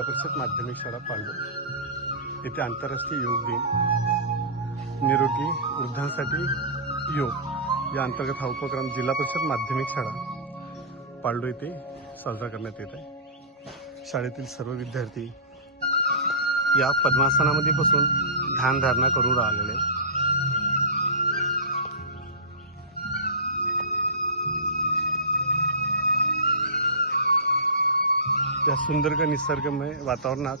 जिल्हा परिषद माध्यमिक शाळा पालघर येथे आंतरराष्ट्रीय योग दिन निरोगी वृद्धांसाठी योग या अंतर्गत हा उपक्रम जिल्हा परिषद माध्यमिक शाळा पालडो येथे साजरा करण्यात येत आहे। शाळेतील सर्व विद्यार्थी या पद्मासनामध्ये बसून ध्यानधारणा करून राहिलेले आहेत। या सुंदर निसर्गमय वातावरणात